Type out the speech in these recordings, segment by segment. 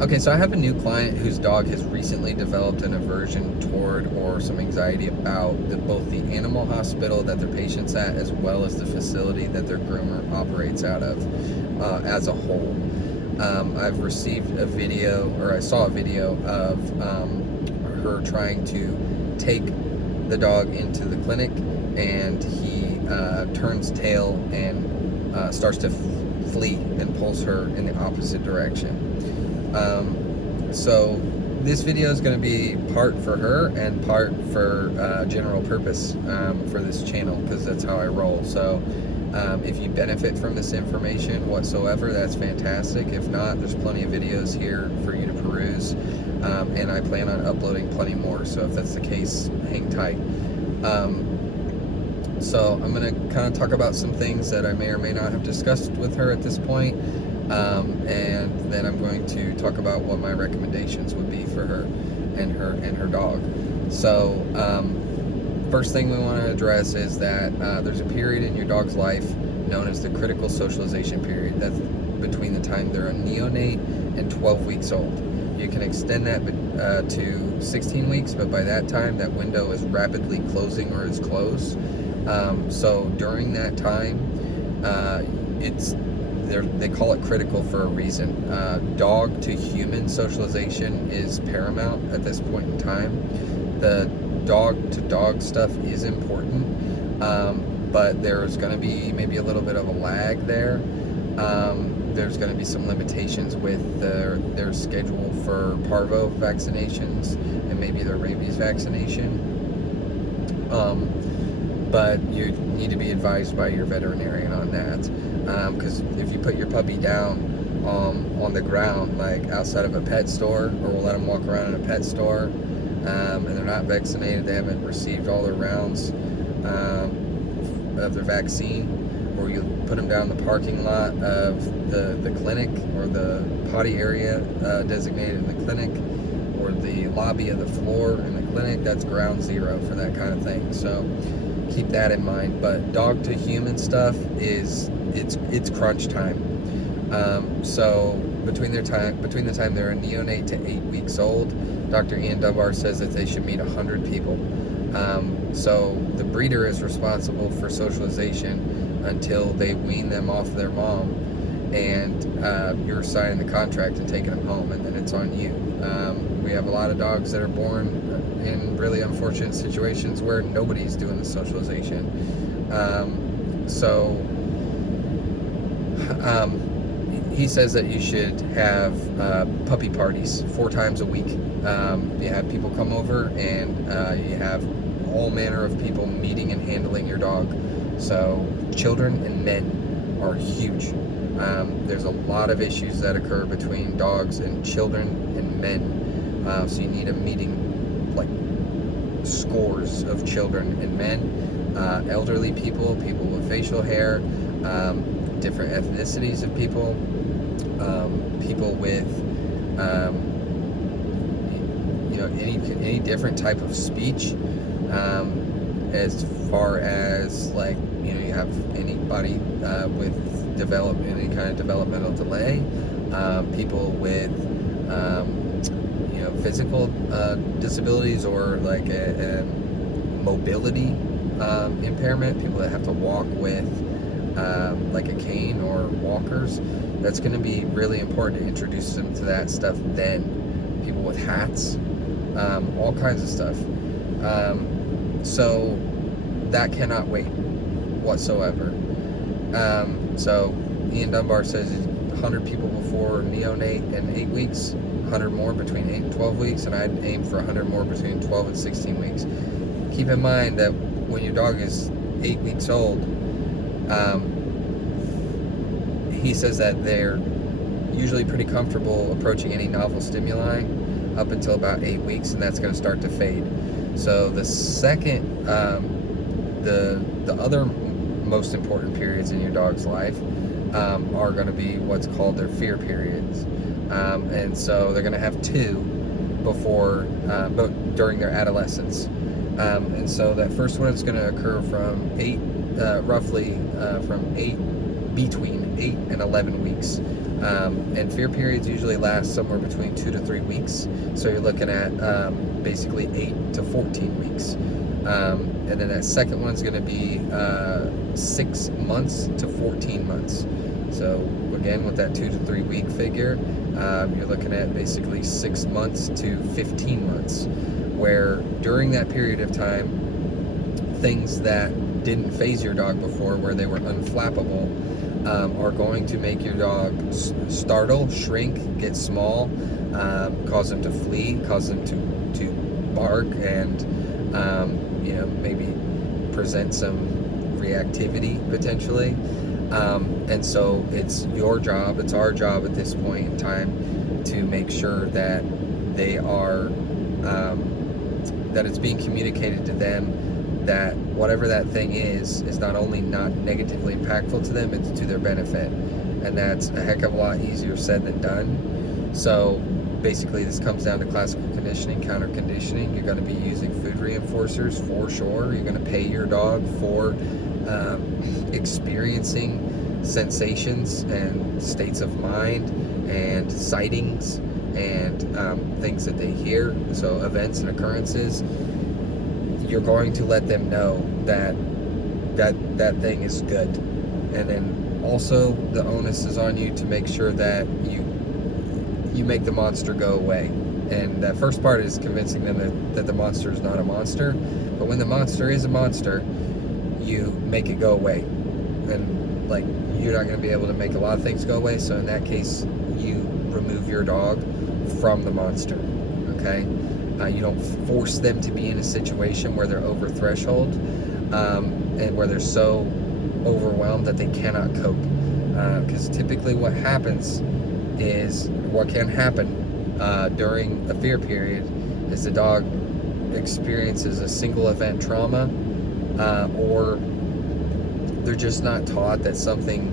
Okay, so I have a new client whose dog has recently developed an aversion toward or some anxiety about both the animal hospital that their patient's at as well as the facility that their groomer operates out of as a whole. I've received a video, or I saw a video of her trying to take the dog into the clinic, and he turns tail and starts to flee and pulls her in the opposite direction. So this video is going to be part for her and part for general purpose for this channel, because that's how I roll. So if you benefit from this information whatsoever, that's fantastic. If not, there's plenty of videos here for you to peruse, and I plan on uploading plenty more, so if that's the case, hang tight. So I'm going to kind of talk about some things that I may or may not have discussed with her at this point. And then I'm going to talk about what my recommendations would be for her and her dog. So first thing we want to address is that there's a period in your dog's life known as the critical socialization period. That's between the time they're a neonate and 12 weeks old. You can extend that to 16 weeks, but by that time that window is rapidly closing or is closed. So during that time, they call it critical for a reason. Dog to human socialization is paramount at this point in time. The dog to dog stuff is important, but there's going to be maybe a little bit of a lag there. There's going to be some limitations with their schedule for parvo vaccinations and maybe their rabies vaccination. But you need to be advised by your veterinarian on that. Because if you put your puppy down on the ground, like outside of a pet store, or we'll let them walk around in a pet store, and they're not vaccinated, they haven't received all their rounds of their vaccine, or you put them down in the parking lot of the clinic, or the potty area designated in the clinic, or the lobby of the floor in the clinic, that's ground zero for that kind of thing. So keep that in mind. But dog to human stuff it's crunch time. So between the time they're a neonate to 8 weeks old, Dr. Ian Dunbar says that they should meet 100 people. So the breeder is responsible for socialization until they wean them off their mom, and you're signing the contract and taking them home, and then it's on you. We have a lot of dogs that are born in really unfortunate situations where nobody's doing the socialization. He says that you should have puppy parties 4 times a week. You have people come over, and you have all manner of people meeting and handling your dog. So children and men are huge. There's a lot of issues that occur between dogs and children and men. So you need a meeting, like scores of children and men, elderly people with facial hair, different ethnicities of people, people with any different type of speech, as far as, like, you have anybody with any kind of developmental delay, people with physical disabilities, or like a mobility impairment, people that have to walk with like a cane or walkers. That's going to be really important to introduce them to that stuff. Then people with hats, all kinds of stuff. So that cannot wait whatsoever. So Ian Dunbar says 100 people before neonate and 8 weeks, 100 more between 8 and 12 weeks, and I'd aim for 100 more between 12 and 16 weeks. Keep in mind that when your dog is 8 weeks old, he says that they're usually pretty comfortable approaching any novel stimuli up until about 8 weeks, and that's going to start to fade. So the second, the other most important periods in your dog's life are going to be what's called their fear periods. And so they're going to have 2 during their adolescence. And so that first one is going to occur from between 8 and 11 weeks. And fear periods usually last somewhere between 2 to 3 weeks. So you're looking at basically 8 to 14 weeks. And then that second one's going to be 6 months to 14 months. So again, with that 2 to 3 week figure, you're looking at basically 6 months to 15 months, where during that period of time, things that didn't phase your dog before, where they were unflappable, are going to make your dog startle, shrink, get small, cause them to flee, cause them to bark, and maybe present some reactivity potentially. And so it's your job, it's our job at this point in time to make sure that they are, that it's being communicated to them that whatever that thing is not only not negatively impactful to them, it's to their benefit. And that's a heck of a lot easier said than done. So basically this comes down to classical conditioning, counter conditioning. You're going to be using food reinforcers for sure. You're going to pay your dog for experiencing sensations and states of mind and sightings and things that they hear, so events and occurrences. You're going to let them know that thing is good. And then also the onus is on you to make sure that you make the monster go away. And that first part is convincing them that the monster is not a monster. But when the monster is a monster, you make it go away. And like, you're not going to be able to make a lot of things go away. So in that case, you remove your dog from the monster. Okay? You don't force them to be in a situation where they're over threshold and where they're so overwhelmed that they cannot cope. Because typically what happens is, what can happen during a fear period is the dog experiences a single event trauma, or they're just not taught that something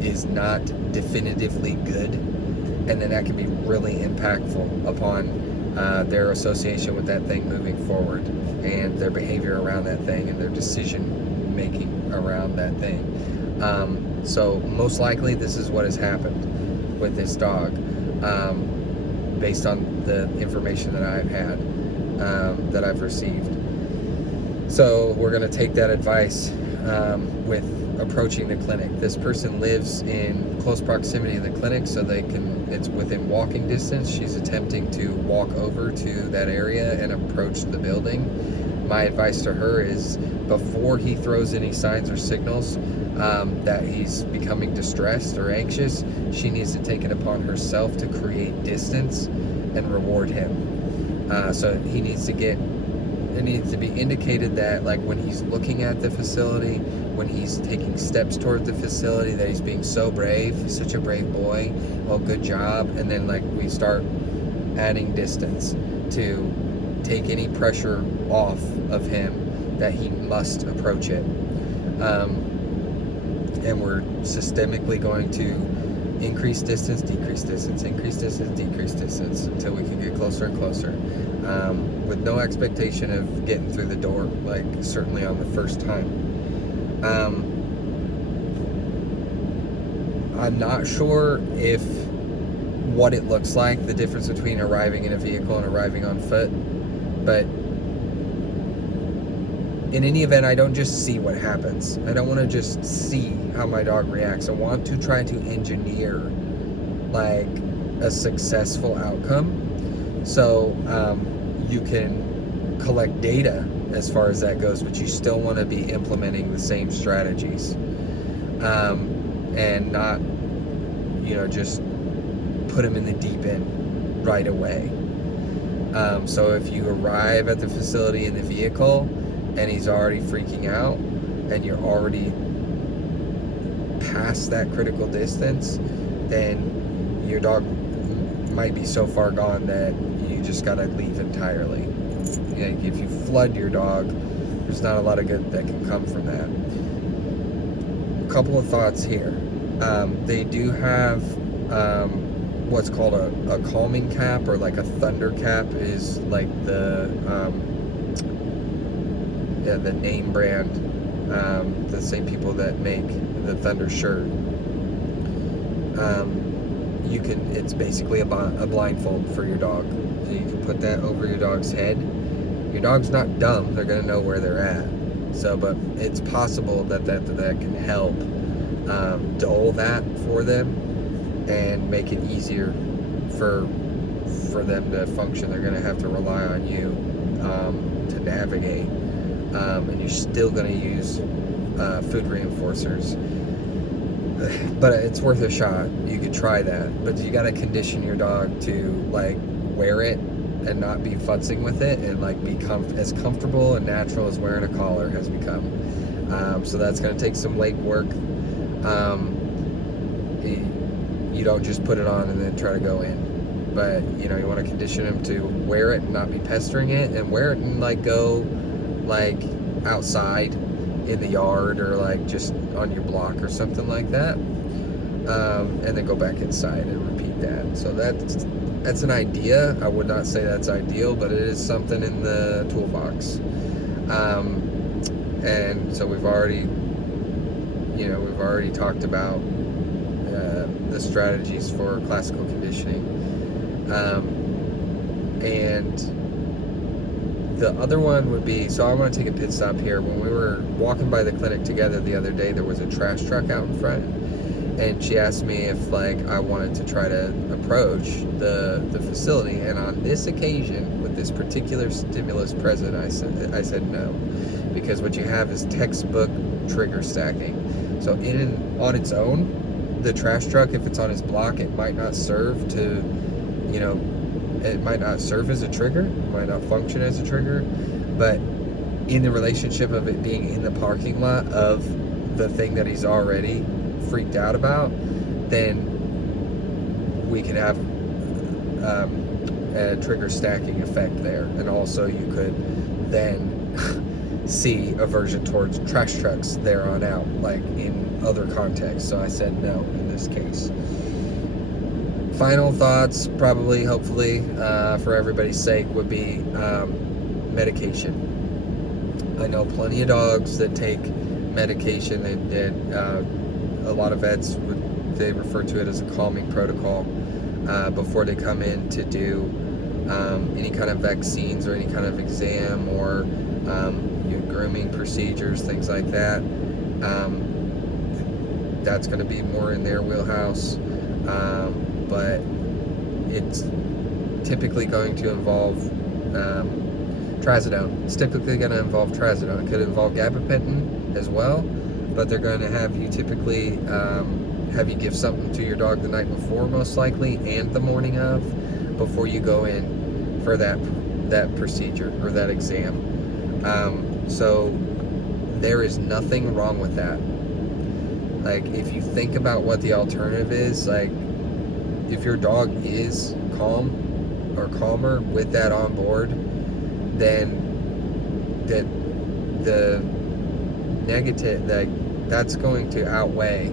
is not definitively good, and then that can be really impactful upon their association with that thing moving forward, and their behavior around that thing, and their decision making around that thing. So most likely this is what has happened with this dog, based on the information that I've had, that I've received. So we're going to take that advice with approaching the clinic. This person lives in close proximity to the clinic, so it's within walking distance. She's attempting to walk over to that area and approach the building. My advice to her is, before he throws any signs or signals that he's becoming distressed or anxious, she needs to take it upon herself to create distance and reward him. So he needs to it needs to be indicated that, like, when he's looking at the facility, when he's taking steps toward the facility, that he's being so brave, such a brave boy, well, good job. And then, like, we start adding distance to take any pressure off of him that he must approach it. And we're systemically going to increase distance, decrease distance, increase distance, decrease distance, until we can get closer and closer, with no expectation of getting through the door, like certainly on the first time. I'm not sure if what it looks like, the difference between arriving in a vehicle and arriving on foot, but in any event, I don't just see what happens. I don't want to just see how my dog reacts. I want to try to engineer, like, a successful outcome. So you can collect data as far as that goes, but you still want to be implementing the same strategies, and not, just put them in the deep end right away. So if you arrive at the facility in the vehicle and he's already freaking out, and you're already past that critical distance, then your dog might be so far gone that you just gotta leave entirely. If you flood your dog, there's not a lot of good that can come from that. A couple of thoughts here. They do have what's called a calming cap, or like a thunder cap is like the name brand, the same people that make the Thunder shirt. It's basically a blindfold for your dog. So you can put that over your dog's head. Your dog's not dumb, they're going to know where they're at. So, but it's possible that can help dull that for them and make it easier for them to function. They're going to have to rely on you to navigate, and you're still going to use food reinforcers. But it's worth a shot. You could try that, but you got to condition your dog to like wear it and not be futzing with it, and like be as comfortable and natural as wearing a collar has become. So that's going to take some leg work. You don't just put it on and then try to go in, but you want to condition him to wear it and not be pestering it, and wear it and like go like outside in the yard or like just on your block or something like that, and then go back inside and repeat that. So that's an idea. I would not say that's ideal, but it is something in the toolbox. And so we've already talked about the strategies for classical conditioning, and the other one would be, so I want to take a pit stop here. When we were walking by the clinic together the other day, there was a trash truck out in front, and she asked me if like I wanted to try to approach the facility. And on this occasion, with this particular stimulus present, I said no, because what you have is textbook trigger stacking. So on its own, the trash truck, if it's on its block, it might not serve to, it might not serve as a trigger, it might not function as a trigger, but in the relationship of it being in the parking lot of the thing that he's already freaked out about, then we can have a trigger stacking effect there. And also you could then see aversion towards trash trucks there on out, like in other contexts. So I said no in this case. Final thoughts, probably, hopefully, for everybody's sake, would be medication. I know plenty of dogs that take medication. A lot of vets they refer to it as a calming protocol before they come in to do any kind of vaccines or any kind of exam or grooming procedures, things like that. That's going to be more in their wheelhouse. But it's typically going to involve trazodone. It's typically going to involve trazodone. It could involve gabapentin as well, but they're going to have you typically have you give something to your dog the night before, most likely, and the morning of, before you go in for that procedure or that exam. So there is nothing wrong with that. Like, if you think about what the alternative is, like, if your dog is calm or calmer with that on board, then the negative, that's going to outweigh,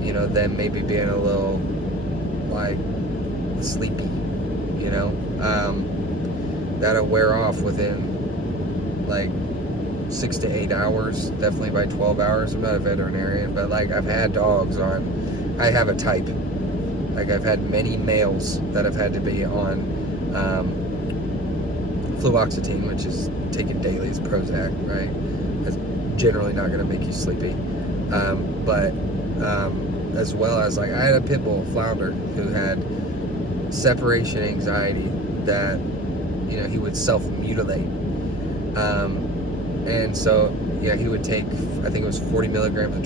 them maybe being a little like sleepy, that'll wear off within like 6 to 8 hours, definitely by 12 hours. I'm not a veterinarian, but like I've had dogs on, I have a type. Like I've had many males that have had to be on fluoxetine, which is taken daily as Prozac, right? That's generally not going to make you sleepy. But as well as, like, I had a pit bull, Flounder, who had separation anxiety that, he would self-mutilate. And so, yeah, he would take, I think it was 40 milligrams of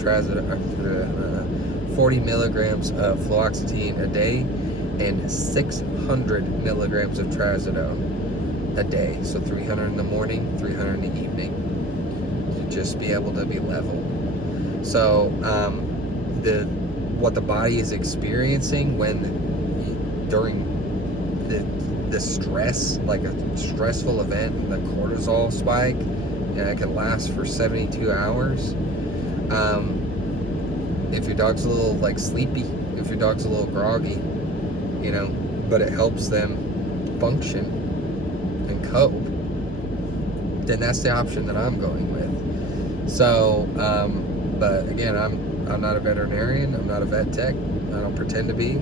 40 milligrams of fluoxetine a day and 600 milligrams of trazodone a day. So 300 in the morning, 300 in the evening, to just be able to be level. So what the body is experiencing during the stress, like a stressful event, and the cortisol spike, it can last for 72 hours. If your dog's a little like sleepy, if your dog's a little groggy, but it helps them function and cope, then that's the option that I'm going with. So, but again, I'm not a veterinarian, I'm not a vet tech, don't pretend to be.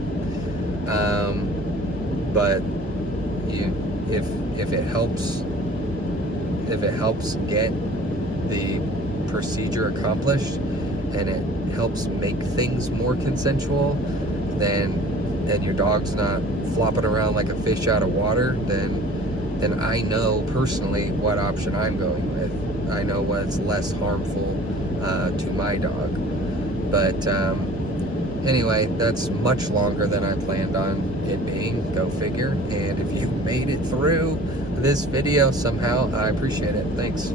But if it helps get the procedure accomplished and it helps make things more consensual, and your dog's not flopping around like a fish out of water, then I know personally what option I'm going with. I know what's less harmful to my dog. But anyway, that's much longer than I planned on it being. Go figure. And if you made it through this video somehow, I appreciate it. Thanks.